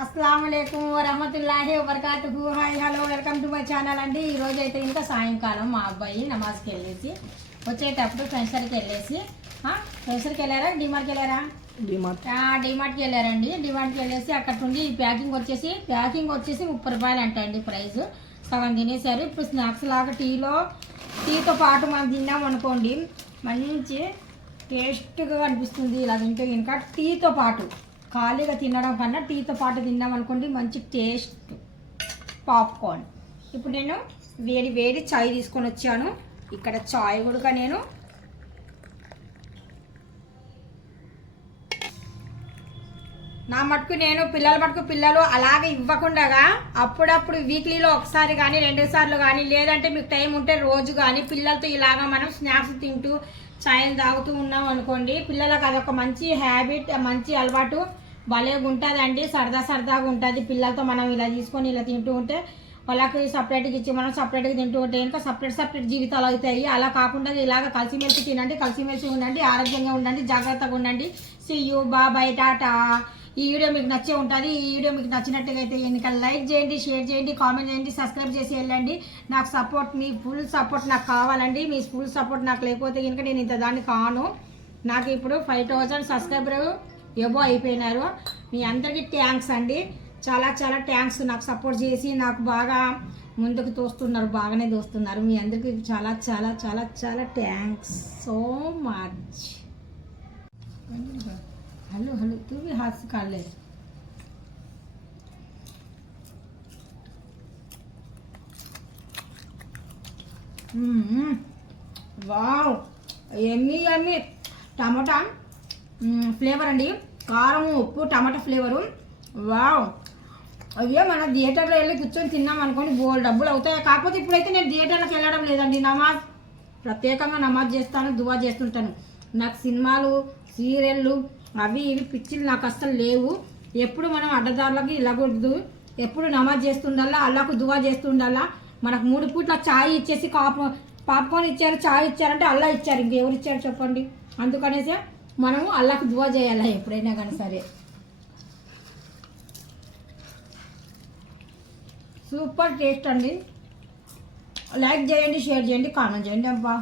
అస్సలాము అలైకుం వరహమతుల్లాహి వబర్కాతుహు. Hi hello welcome to my channel అండి. ఈరోజు అయితే ఇంకా సాయంకాలం మా అబ్బాయి నమాజ్కి వెళ్ళేసి వచ్చేటప్పుడు ఫ్రెండ్స్కి వెళ్ళేసి ఫ్రెండ్స్కి వెళ్ళారా డిమార్ట్కి వెళ్ళారా? డిమార్ట్కి వెళ్ళారండి. డిమార్ట్కి వెళ్ళేసి అక్కడ నుండి ప్యాకింగ్ వచ్చేసి 30 రూపాయలు అంట అండి ప్రైస్. సగం తినేసారు. ఇప్పుడు స్నాక్స్ లాగా టీతో పాటు మనం తిన్నాం అనుకోండి మంచి టేస్ట్గా అనిపిస్తుంది. ఇలా తింటే ఇంకా టీతో పాటు ఖాళీగా తినడం కన్నా టీతో పాటు తిన్నాం అనుకోండి మంచి టేస్ట్. పాప్కార్న్ ఇప్పుడు నేను వేడి చాయ్ తీసుకొని వచ్చాను. ఇక్కడ చాయ్ కూడా నేను నా మటుకు నేను పిల్లలు అలాగే ఇవ్వకుండా అప్పుడప్పుడు వీక్లీలో ఒకసారి కానీ 2 సార్లు కానీ లేదంటే మీకు టైం ఉంటే రోజు కానీ పిల్లలతో ఇలాగా మనం స్నాక్స్ తింటూ చాయ్ తాగుతూ ఉన్నాం అనుకోండి పిల్లలకు అదొక మంచి హ్యాబిట్, మంచి అలవాటు భలేగా ఉంటుందండి. సరదాగా ఉంటుంది. పిల్లలతో మనం ఇలా తీసుకొని ఇలా తింటూ ఉంటే వాళ్ళకి సపరేట్గా ఇచ్చి మనం సపరేట్గా తింటూ ఉంటే ఇంకా సపరేట్ జీవితాలు అవుతాయి. అలా కాకుండా ఇలాగ కలిసిమెలిసి తినండి, కలిసిమెలిసి ఉండండి, ఆరోగ్యంగా ఉండండి, జాగ్రత్తగా ఉండండి. See you bye tata. ఈ వీడియో మీకు నచ్చే ఉంటుంది. ఈ వీడియో మీకు నచ్చినట్టుగా అయితే ఇంకా లైక్ చేయండి, షేర్ చేయండి, కామెంట్ చేయండి, సబ్స్క్రైబ్ చేసి వెళ్ళండి. నాకు సపోర్ట్, మీ ఫుల్ సపోర్ట్ నాకు కావాలండి. మీ ఫుల్ సపోర్ట్ నాకు లేకపోతే కనుక నేను ఇంత దాన్ని కాను. నాకు ఇప్పుడు 5000 సబ్స్క్రైబర్ ఏవో అయిపోయినారు. మీ అందరికీ థ్యాంక్స్ అండి. చాలా థ్యాంక్స్. నాకు సపోర్ట్ చేసి నాకు బాగా ముందుకు తోస్తున్నారు, బాగానే తోస్తున్నారు. మీ అందరికీ చాలా థ్యాంక్స్ సో మచ్. హలో తూ भी हाथ से खा ले. వావ్ యమ్మీ టమాటా ఫ్లేవర్ అండి. కారం, ఉప్పు, టమాటా ఫ్లేవరు. వావ్ అయ్యో మన థియేటర్లో వెళ్ళి కూర్చొని తిన్నాం అనుకోండి బోల్ డబ్బులు అవుతాయి. కాకపోతే ఇప్పుడైతే నేను థియేటర్లకు వెళ్ళడం లేదండి. ప్రత్యేకంగా నమాజ్ చేస్తాను, దువా చేస్తుంటాను. నాకు సినిమాలు, సీరియళ్ళు అవి ఇవి పిచ్చిలు నాకు అస్సలు లేవు. ఎప్పుడు మనం అడ్డదారులకి ఇలాగొద్దు. ఎప్పుడు నమాజ్ చేస్తుండల్లా, అల్లాకు దువా చేస్తుండల్లా. మనకు 3 పూట్ల ఛాయ్ ఇచ్చేసి పాప్కార్న్ ఇచ్చారు, ఛాయ్ ఇచ్చారంటే అల్లా ఇచ్చారు, ఇంకెవరు ఇచ్చారు చెప్పండి. అందుకనేసి మనము అల్లాకు దువా చేయాలి ఎప్పుడైనా కానీ సరే. సూపర్ టేస్ట్ అండి. లైక్ చేయండి, షేర్ చేయండి, కామెంట్ చేయండి అబ్బా.